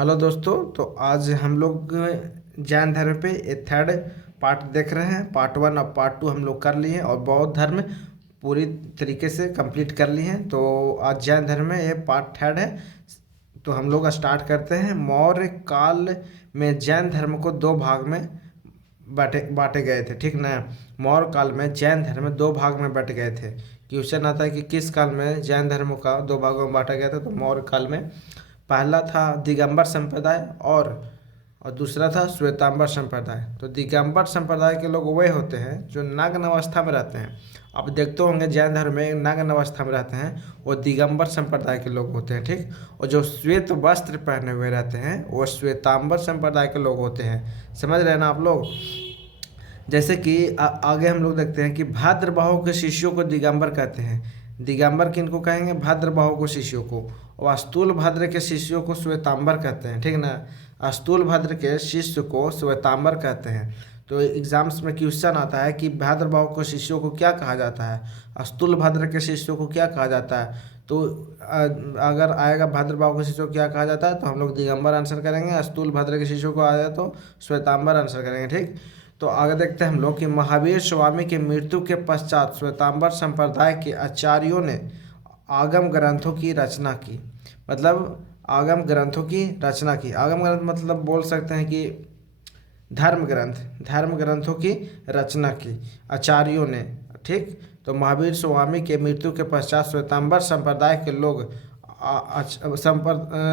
Hello दोस्तों। तो आज हम लोग जैन धर्म पे ये थर्ड पार्ट देख रहे हैं। पार्ट 1 और पार्ट 2 हम लोग कर लिए हैं और बौद्ध धर्म पूरी तरीके से कंप्लीट कर लिए हैं। तो आज जैन धर्म में ये पार्ट थर्ड है। तो हम लोग स्टार्ट करते हैं। मौर्य काल में जैन धर्म को दो भाग में बांटे बांटे गए थे, ठीक ना। मौर्य काल में जैन धर्म दो भाग में बट गए थे। क्वेश्चन आता है कि किस काल में जैन धर्म का दो भागों में बांटा गया था। तो मौर्य काल में पहला था दिगंबर संप्रदाय और दूसरा था श्वेतांबर संप्रदाय। तो दिगंबर संप्रदाय के लोग वे होते हैं जो नग्न अवस्था में रहते हैं। आप देखते होंगे जैन धर्म में नग्न अवस्था में रहते हैं, वो दिगंबर संप्रदाय के लोग होते हैं, ठीक। और जो श्वेत वस्त्र पहने हुए रहते हैं वो श्वेतांबर संप्रदाय के लोग होते हैं। समझ रहे हैं ना आप लोग। जैसे कि आगे हम लोग देखते हैं कि भाद्रबाहु के शिष्यों को दिगंबर कहते हैं। दिगंबर किनको कहेंगे? भाद्रबाहु को शिष्यों को। और स्थूल भद्र के शिष्यों को श्वेतांबर कहते हैं, ठीक ना। स्थूल भद्र के शिष्य को श्वेतांबर कहते हैं। तो एग्जाम्स में क्वेश्चन आता है कि भाद्रबाहु के शिष्यों को क्या कहा जाता है, स्थूल भद्र के शिष्यों को क्या कहा जाता है। तो अगर आएगा भाद्रबाहु के शिष्यों को क्या कहा जाता है तो हम लोग दिगंबर आंसर करेंगे। स्थूल भद्र के शिष्यों को आया तो श्वेतांबर आंसर करेंगे, ठीक। तो आगे देखते हैं हम लोग कि महावीर स्वामी की मृत्यु के पश्चात श्वेतांबर संप्रदाय के आचार्यों ने आगम ग्रंथों की रचना की। मतलब आगम ग्रंथों की रचना की। आगम ग्रंथ मतलब बोल सकते हैं कि धर्म ग्रंथों की रचना की आचार्यों ने, ठीक। तो महावीर स्वामी के मृत्यु के पश्चात श्वेतांबर संप्रदाय के लोग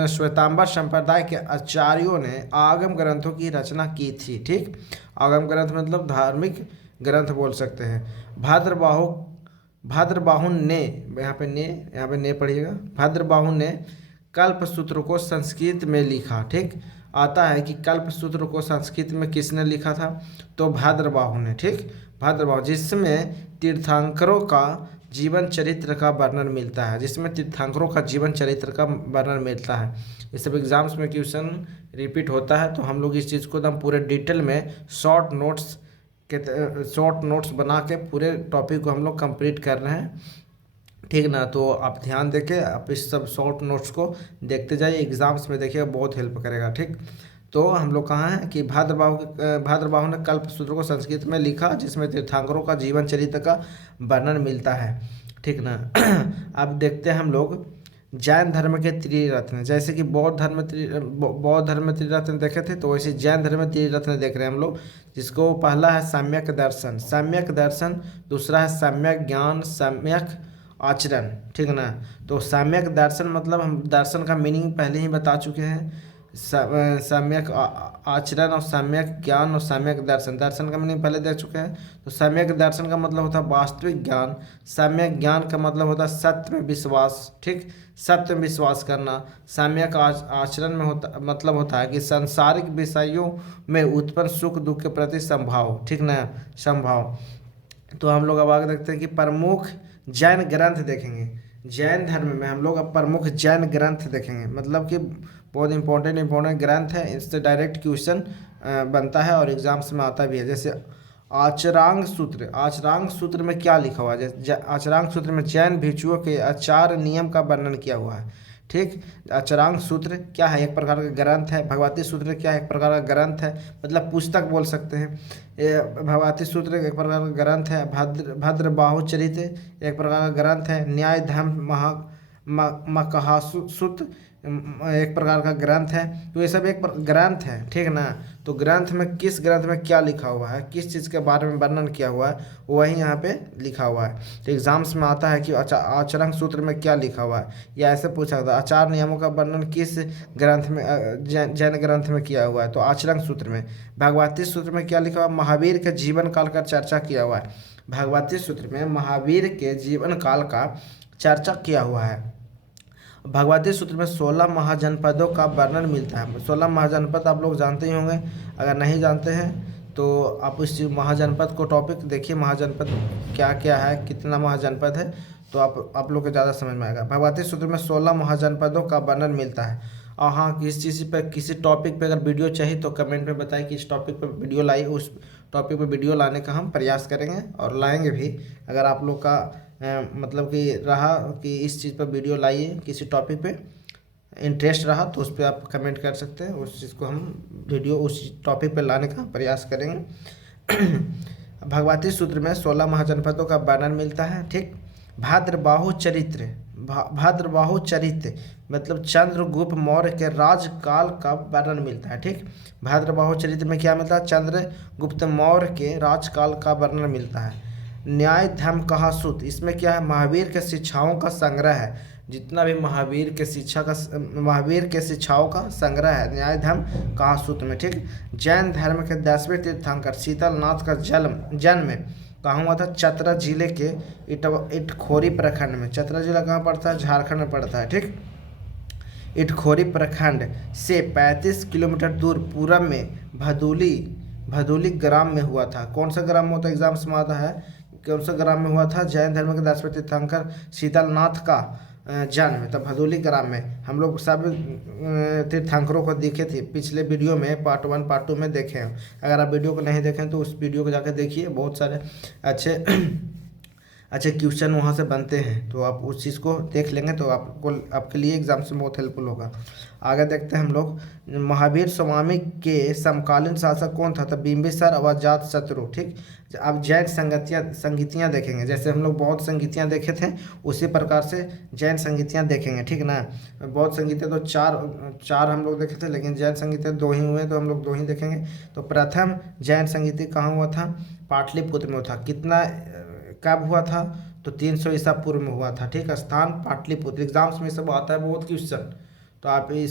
श्वेतांबर संप्रदाय के आचार्यों ने आगम ग्रंथों की रचना की थी, ठीक। आगम ग्रंथ मतलब धार्मिक ग्रंथ बोल सकते हैं। भाद्रबाहु ने, यहाँ पे ने पढ़िएगा। भाद्रबाहु ने कल्प सूत्र को संस्कृत में लिखा, ठीक। आता है कि कल्प सूत्र को संस्कृत में किसने लिखा था? तो भाद्रबाहु ने, ठीक। भाद्रबाहु, जिसमें तीर्थंकरों का जीवन चरित्र का वर्णन मिलता है। जिसमें तीर्थंकरों का जीवन चरित्र का वर्णन मिलता है। ये सब एग्जाम्स में क्वेश्चन रिपीट होता है। तो हम लोग इस चीज़ को एकदम पूरे डिटेल में शॉर्ट नोट्स बना के पूरे टॉपिक को हम लोग कंप्लीट कर रहे हैं, ठीक ना। तो आप ध्यान देके आप इस सब शॉर्ट नोट्स को देखते जाइए। एग्जाम्स में देखिएगा, बहुत हेल्प करेगा, ठीक। तो हम लोग कहाँ हैं कि भाद्रबाहु ने कल्प सूत्र को संस्कृत में लिखा, जिसमें तीर्थंकरों का जीवन चरित्र का वर्णन मिलता है, ठीक ना। अब देखते हैं हम लोग जैन धर्म के त्रिरत्न। जैसे कि बौद्ध धर्म में त्रिरत्न देखे थे, तो वैसे जैन धर्म में त्रिरत्न देख रहे हैं हम लोग। जिसको पहला है सम्यक दर्शन, दूसरा है सम्यक ज्ञान, सम्यक आचरण, ठीक ना। तो सम्यक दर्शन मतलब हम दर्शन का मीनिंग पहले ही बता चुके हैं। सम्यक आचरण और सम्यक ज्ञान और सम्यक दर्शन का मीनिंग पहले देख चुके हैं। तो सम्यक दर्शन का मतलब होता है वास्तविक ज्ञान। सम्यक ज्ञान का मतलब होता है सत्य में विश्वास, ठीक। सत्य में विश्वास करना। सम्यक आचरण में मतलब होता है कि सांसारिक विषयों में उत्पन्न सुख दुख के प्रति संभाव, ठीक ना, संभाव। तो हम लोग अब आगे देखते हैं कि प्रमुख जैन ग्रंथ देखेंगे। जैन धर्म में हम लोग अब प्रमुख जैन ग्रंथ देखेंगे। मतलब कि बहुत इंपॉर्टेंट ग्रंथ है। इससे डायरेक्ट क्वेश्चन बनता है और एग्जाम्स में आता भी है। जैसे आचरांग सूत्र में क्या लिखा हुआ है? आचरांग सूत्र में जैन भिक्षुओं के आचार नियम का वर्णन किया हुआ है, ठीक। आचरांग सूत्र क्या है? एक प्रकार का ग्रंथ है। भगवती सूत्र क्या है? एक प्रकार का ग्रंथ है, मतलब पुस्तक बोल सकते हैं। भगवती सूत्र एक प्रकार का ग्रंथ है। भद्रबाहु चरित एक प्रकार का ग्रंथ है। न्याय धर्म मकहासुत एक प्रकार का ग्रंथ है। तो ये सब एक ग्रंथ है, ठीक ना। तो ग्रंथ में किस ग्रंथ में क्या लिखा हुआ है, किस चीज़ के बारे में वर्णन किया हुआ है, वही यहाँ पे लिखा हुआ है। तो एग्जाम्स में आता है कि आचरण सूत्र में क्या लिखा हुआ है, या ऐसे पूछा था आचार नियमों का वर्णन किस ग्रंथ में, जैन ग्रंथ में किया हुआ है। तो आचरण सूत्र में। भगवती सूत्र में क्या लिखा हुआ है? महावीर के जीवन काल का चर्चा किया हुआ है। भगवती सूत्र में महावीर के जीवन काल का चर्चा किया हुआ है। भगवती सूत्र में 16 महाजनपदों का वर्णन मिलता है। 16 महाजनपद आप लोग जानते ही होंगे। अगर नहीं जानते हैं तो आप इस महाजनपद को टॉपिक देखिए, महाजनपद क्या क्या है, कितना महाजनपद है, तो आप लोग को ज़्यादा समझ में आएगा। भगवती सूत्र में 16 महाजनपदों का वर्णन मिलता है। और हाँ, किस चीज़ पर, किसी टॉपिक पे अगर वीडियो चाहिए तो कमेंट में बताएं कि इस टॉपिक पर वीडियो लाइए। उस टॉपिक पर वीडियो लाने का हम प्रयास करेंगे और लाएंगे भी। अगर आप लोग का मतलब कि रहा कि इस चीज़ पर वीडियो लाइए किसी टॉपिक पे, इंटरेस्ट रहा तो उस पर आप कमेंट कर सकते हैं, उस चीज़ को हम वीडियो उस टॉपिक पर लाने का प्रयास करेंगे। भगवती सूत्र में 16 महाजनपदों का वर्णन मिलता है, ठीक। भाद्रबाहु चरित्र, भाद्रबाहु चरित्र मतलब चंद्रगुप्त मौर्य के राजकाल का वर्णन मिलता है, ठीक। भाद्रबाहु चरित्र में क्या मिलता है? चंद्रगुप्त मौर्य के राजकाल का वर्णन मिलता है। न्याय धर्म कहा सूत्र, इसमें क्या है? महावीर के शिक्षाओं का संग्रह है, जितना भी महावीर के शिक्षाओं का संग्रह है न्याय धर्म कहा सूत्र में, ठीक। जैन धर्म के 10वें तीर्थंकर शीतलनाथ का जन्म कहाँ हुआ था? चतरा जिले के इटखोरी प्रखंड में। चतरा जिला कहाँ पड़ता है? झारखंड में पड़ता है, ठीक। इटखोरी प्रखंड से 35 किलोमीटर दूर पूरब में भदोली ग्राम में हुआ था। कौन सा ग्राम में होता है? एग्जाम्स में आता है, कौन सा ग्राम में हुआ था? जैन धर्म के 10वें तीर्थंकर शीतलनाथ का जन्म, तो भदोली ग्राम में। हम लोग सब तीर्थंकरों को देखे थे पिछले वीडियो में, पार्ट 1 पार्ट 2 में देखे हैं। अगर आप वीडियो को नहीं देखें तो उस वीडियो को जाकर देखिए, बहुत सारे अच्छे अच्छे क्वेश्चन वहाँ से बनते हैं, तो आप उस चीज़ को देख लेंगे तो आपके लिए एग्जाम से बहुत हेल्पफुल होगा। आगे देखते हैं हम लोग। महावीर स्वामी के समकालीन शासक कौन था? तो बिंबिसार और अजातशत्रु, ठीक। अब जैन संगीतियाँ देखेंगे, जैसे हम लोग बौद्ध संगीतियाँ देखे थे उसी प्रकार से जैन संगीतियाँ देखेंगे, ठीक ना। बौद्ध संगीतियाँ तो चार हम लोग देखे थे, लेकिन जैन संगीतियाँ 2 ही हुए, तो हम लोग 2 ही देखेंगे। तो प्रथम जैन संगीति कहाँ हुआ था? पाटलिपुत्र में हुआ था। कितना कब हुआ था? तो 300 ईसा पूर्व में हुआ था, ठीक। स्थान पाटलिपुत्र। एग्जाम्स में सब आता है बहुत क्वेश्चन, तो आप इन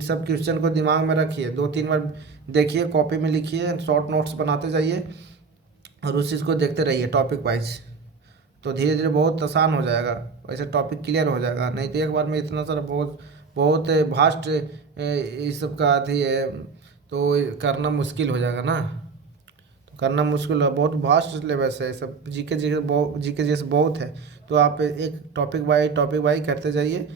सब क्वेश्चन को दिमाग में रखिए, 2-3 बार देखिए, कॉपी में लिखिए, शॉर्ट नोट्स बनाते जाइए और उस चीज़ को देखते रहिए टॉपिक वाइज, तो धीरे धीरे बहुत आसान हो जाएगा, वैसे टॉपिक क्लियर हो जाएगा। नहीं तो एक बार में इतना सारा बहुत भास्ट ये सब का अथी है, तो करना मुश्किल हो जाएगा ना, करना मुश्किल है। बहुत वास्ट सिलेबस है सब, जीके जैसे बहुत है, तो आप एक टॉपिक बाई करते जाइए,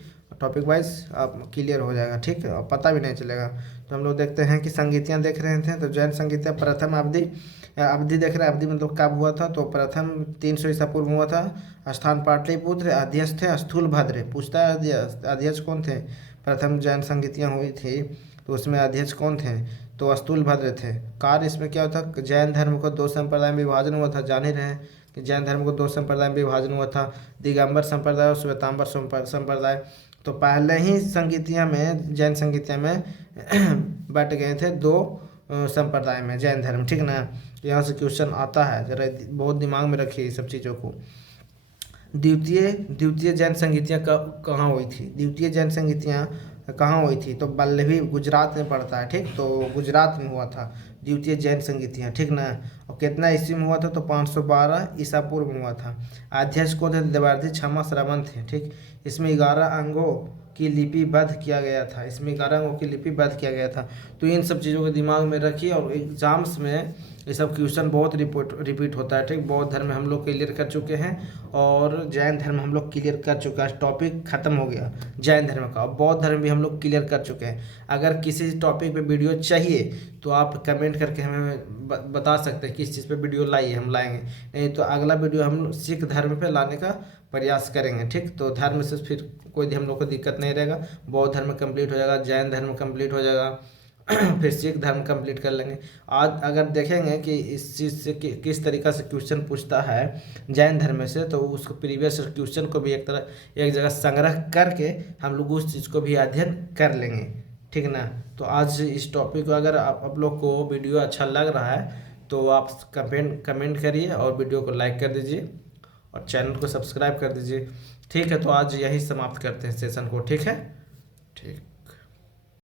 टॉपिक वाइज आप क्लियर हो जाएगा, ठीक है, और पता भी नहीं चलेगा। तो हम लोग देखते हैं कि संगीतियाँ देख रहे थे, तो जैन संगीतियाँ प्रथम अवधि देख रहे हैं। अवधि मतलब कब हुआ था? तो प्रथम 300 ईसा पूर्व हुआ था। स्थान पाटलिपुत्र। अध्यक्ष थे स्थूलभद्र। पूछता है अध्यक्ष कौन थे? प्रथम जैन संगीतियाँ हुई थी तो उसमें अध्यक्ष कौन थे? तो स्थूलभद्र थे। कार्य इसमें क्या होता? जैन धर्म को 2 संप्रदाय में विभाजन हुआ था, जान ही रहे हैं कि जैन धर्म को 2 संप्रदाय में विभाजन हुआ था, दिगंबर संप्रदाय और श्वेतांबर संप्रदाय। तो पहले ही जैन संगीतियाँ में बट गए थे 2 संप्रदाय में जैन धर्म, ठीक ना। यहाँ से क्वेश्चन आता है, जरा बहुत दिमाग में रखिए सब चीज़ों को। द्वितीय जैन संगीतियाँ कहाँ हुई थी? द्वितीय जैन संगीतियाँ कहाँ हुई थी? तो बल्लभी गुजरात में पड़ता है, ठीक। तो गुजरात में हुआ था द्वितीय जैन संगीतियाँ, ठीक ना। और कितना ईस्वी में हुआ था? तो 512 ईसा पूर्व में हुआ था। अध्यक्ष को थे देवार्थी क्षमा श्रवण थे, ठीक। इसमें 11 अंगों की लिपिबद्ध किया गया था, तो इन सब चीज़ों को दिमाग में रखिए, और एग्जाम्स में ये सब क्वेश्चन बहुत रिपीट होता है, ठीक। बौद्ध धर्म हम लोग क्लियर कर चुके हैं और जैन धर्म हम लोग क्लियर कर चुका है। टॉपिक खत्म हो गया जैन धर्म का, और बौद्ध धर्म भी हम लोग क्लियर कर चुके हैं। अगर किसी टॉपिक पे वीडियो चाहिए तो आप कमेंट करके हमें बता सकते हैं किस चीज़ पे वीडियो लाइए, हम लाएंगे। नहीं तो अगला वीडियो हम सिख धर्म पे लाने का प्रयास करेंगे, ठीक। तो धर्म से फिर कोई हम लोग को दिक्कत नहीं रहेगा। बौद्ध धर्म कंप्लीट हो जाएगा, जैन धर्म कंप्लीट हो जाएगा, फिर सिख धर्म कंप्लीट कर लेंगे। आज अगर देखेंगे कि इस चीज़ से किस तरीक़ा से क्वेश्चन पूछता है जैन धर्म से, तो उसको प्रीवियस क्वेश्चन को भी एक जगह संग्रह करके हम लोग उस चीज़ को भी अध्ययन कर लेंगे, ठीक ना। तो आज इस टॉपिक को अगर आप लोग को वीडियो अच्छा लग रहा है तो आप कमेंट करिए और वीडियो को लाइक कर दीजिए और चैनल को सब्सक्राइब कर दीजिए, ठीक है। तो आज यही समाप्त करते हैं सेशन को, ठीक है, ठीक।